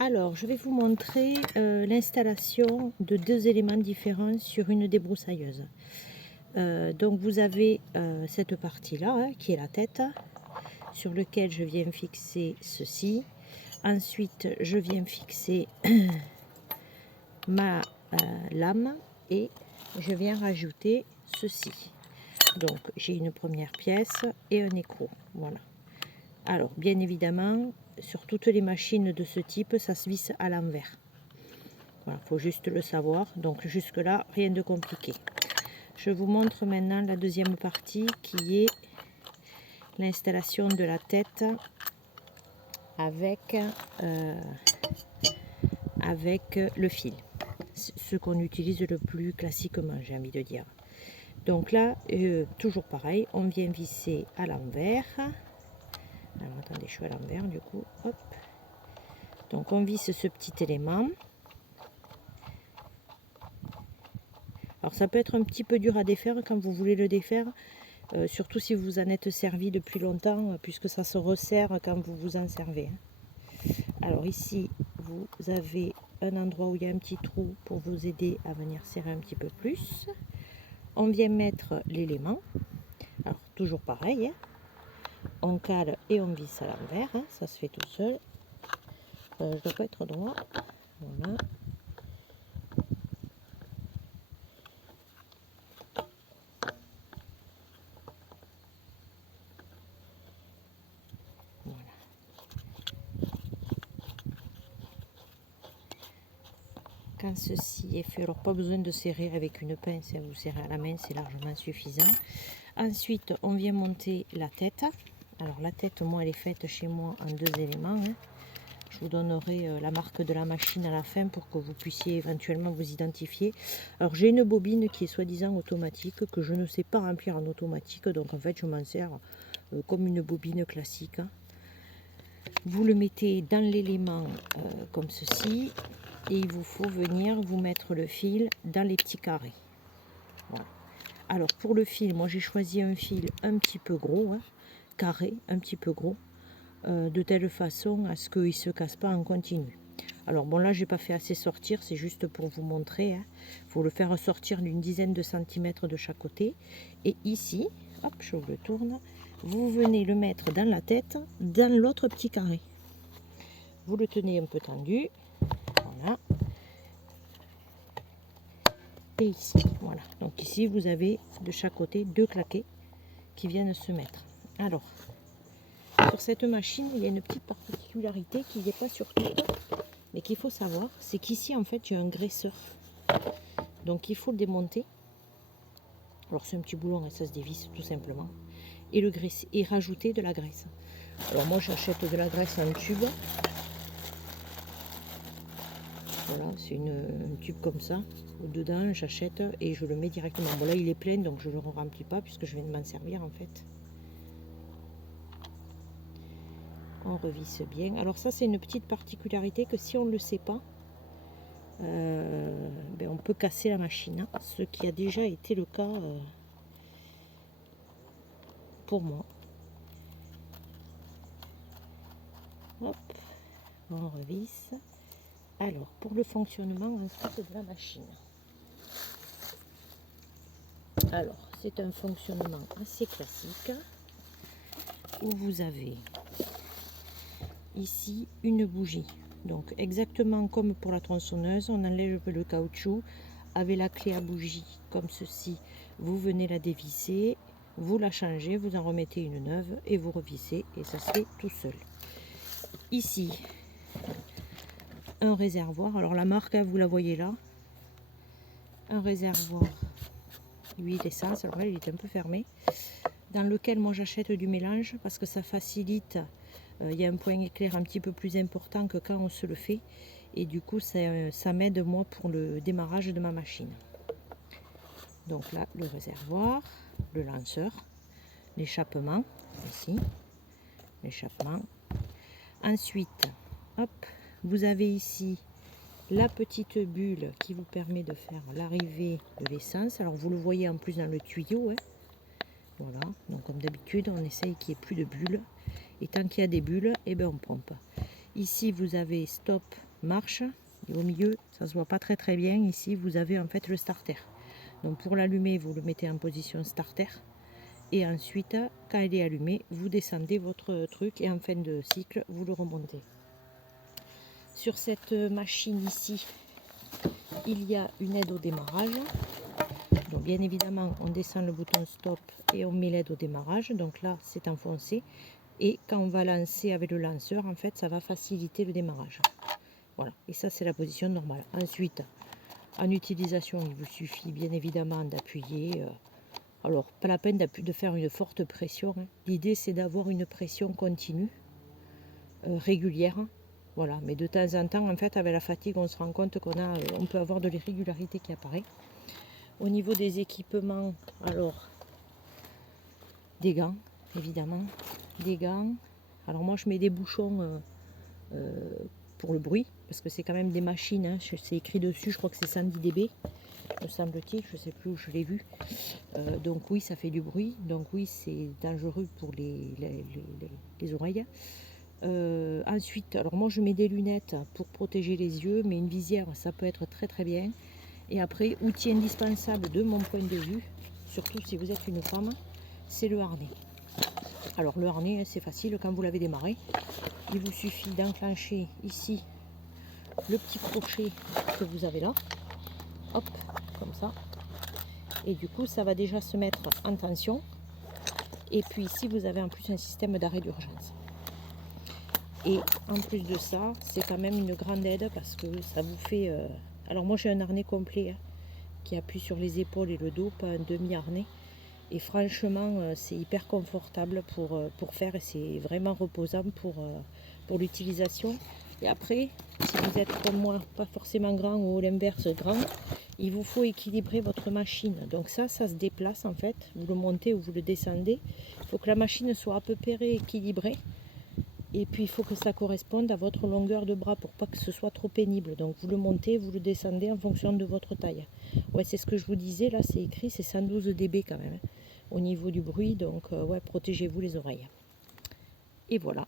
Alors, je vais vous montrer l'installation de deux éléments différents sur une débroussailleuse. Donc, vous avez cette partie-là, hein, qui est la tête, sur laquelle je viens fixer ceci. Ensuite, je viens fixer ma lame et je viens rajouter ceci. Donc, j'ai une première pièce et un écrou. Voilà. Alors, bien évidemment, sur toutes les machines de ce type, ça se visse à l'envers. Voilà, faut juste le savoir. Donc, jusque-là, rien de compliqué. Je vous montre maintenant la deuxième partie qui est l'installation de la tête avec le fil. Ce qu'on utilise le plus classiquement, j'ai envie de dire. Donc là, toujours pareil, on vient visser à l'envers. Alors attendez, je suis à l'envers du coup. Hop. Donc on visse ce petit élément. Alors ça peut être un petit peu dur à défaire quand vous voulez le défaire, surtout si vous en êtes servi depuis longtemps, puisque ça se resserre quand vous vous en servez. Alors ici, vous avez un endroit où il y a un petit trou pour vous aider à venir serrer un petit peu plus. On vient mettre l'élément. Alors toujours pareil, hein. On cale et on visse à l'envers, hein. Ça se fait tout seul. Je ne dois pas être droit. Voilà. Quand ceci est fait, alors pas besoin de serrer avec une pince, vous serrez à la main, c'est largement suffisant. Ensuite, on vient monter la tête. Alors la tête, moi, elle est faite chez moi en deux éléments, hein. Je vous donnerai la marque de la machine à la fin pour que vous puissiez éventuellement vous identifier. Alors j'ai une bobine qui est soi-disant automatique, que je ne sais pas remplir en automatique, donc en fait je m'en sers comme une bobine classique. Vous le mettez dans l'élément comme ceci, et il vous faut venir vous mettre le fil dans les petits carrés. Voilà. Alors pour le fil, moi j'ai choisi un fil un petit peu gros, hein, carré, un petit peu gros, de telle façon à ce qu'il ne se casse pas en continu. Alors bon, là j'ai pas fait assez sortir, c'est juste pour vous montrer, hein. Faut le faire sortir d'une dizaine de centimètres de chaque côté. Et ici, hop, je vous le tourne, vous venez le mettre dans la tête, dans l'autre petit carré. Vous le tenez un peu tendu, voilà. Et ici, voilà. Donc ici, vous avez de chaque côté deux claquets qui viennent se mettre. Alors, sur cette machine, il y a une petite particularité qui n'est pas sur toutes, mais qu'il faut savoir, c'est qu'ici, en fait, il y a un graisseur. Donc, il faut le démonter. Alors, c'est un petit boulon et ça se dévisse tout simplement. Et le graisser, et rajouter de la graisse. Alors, moi, j'achète de la graisse en tube. Voilà, c'est un tube comme ça. Dedans, j'achète et je le mets directement. Bon, là, il est plein, donc je ne le remplis pas puisque je viens de m'en servir en fait. On revisse bien. Alors ça, c'est une petite particularité que si on ne le sait pas, on peut casser la machine. Hein, ce qui a déjà été le cas pour moi. Hop, on revisse. Alors, pour le fonctionnement ensuite de la machine. Alors, c'est un fonctionnement assez classique où vous avez ici une bougie. Donc, exactement comme pour la tronçonneuse, on enlève le caoutchouc avec la clé à bougie comme ceci. Vous venez la dévisser, vous la changez, vous en remettez une neuve et vous revissez et ça se fait tout seul. Ici, un réservoir. Alors, la marque, vous la voyez là. Un réservoir huile essence, alors là il est un peu fermé, dans lequel moi j'achète du mélange parce que ça facilite, il y a un point éclair un petit peu plus important que quand on se le fait et du coup ça m'aide moi pour le démarrage de ma machine. Donc là le réservoir, le lanceur, l'échappement, ici, l'échappement. Ensuite, hop, vous avez ici la petite bulle qui vous permet de faire l'arrivée de l'essence. Alors vous le voyez en plus dans le tuyau, hein. Voilà, donc comme d'habitude on essaye qu'il n'y ait plus de bulles et tant qu'il y a des bulles, et ben on pompe. Ici vous avez stop marche. Et au milieu, ça se voit pas très bien. Ici, vous avez en fait le starter. Donc pour l'allumer, vous le mettez en position starter. Et ensuite, quand il est allumé, vous descendez votre truc et en fin de cycle, vous le remontez. Sur cette machine ici, il y a une aide au démarrage. Donc bien évidemment, on descend le bouton stop et on met l'aide au démarrage. Donc là, c'est enfoncé. Et quand on va lancer avec le lanceur, en fait, ça va faciliter le démarrage. Voilà, et ça c'est la position normale. Ensuite, en utilisation, il vous suffit bien évidemment d'appuyer. Alors, pas la peine de faire une forte pression. Hein. L'idée c'est d'avoir une pression continue, régulière. Voilà, mais de temps en temps, en fait, avec la fatigue, on se rend compte on peut avoir de l'irrégularité qui apparaît. Au niveau des équipements, alors, des gants, évidemment, des gants. Alors moi, je mets des bouchons pour le bruit, parce que c'est quand même des machines, hein. C'est écrit dessus, je crois que c'est 110 dB, me semble-t-il, je sais plus où je l'ai vu. Donc oui, ça fait du bruit, donc oui, c'est dangereux pour les oreilles. Ensuite, alors moi je mets des lunettes pour protéger les yeux, mais une visière, ça peut être très bien. Et après, outil indispensable de mon point de vue, surtout si vous êtes une femme, c'est le harnais. Alors le harnais, c'est facile, quand vous l'avez démarré, il vous suffit d'enclencher ici le petit crochet que vous avez là, hop, comme ça, et du coup ça va déjà se mettre en tension. Et puis ici vous avez en plus un système d'arrêt d'urgence. Et en plus de ça, c'est quand même une grande aide parce que ça vous fait... Alors moi j'ai un harnais complet, hein, qui appuie sur les épaules et le dos, pas un demi-harnais. Et franchement, c'est hyper confortable pour faire, et c'est vraiment reposant pour l'utilisation. Et après, si vous êtes comme moi, pas forcément grand ou l'inverse grand, il vous faut équilibrer votre machine. Donc ça se déplace en fait. Vous le montez ou vous le descendez. Il faut que la machine soit à peu près équilibrée. Et puis il faut que ça corresponde à votre longueur de bras pour pas que ce soit trop pénible. Donc vous le montez, vous le descendez en fonction de votre taille. Ouais, c'est ce que je vous disais, là c'est écrit, c'est 112 dB quand même, hein, au niveau du bruit. Donc ouais, protégez-vous les oreilles. Et voilà.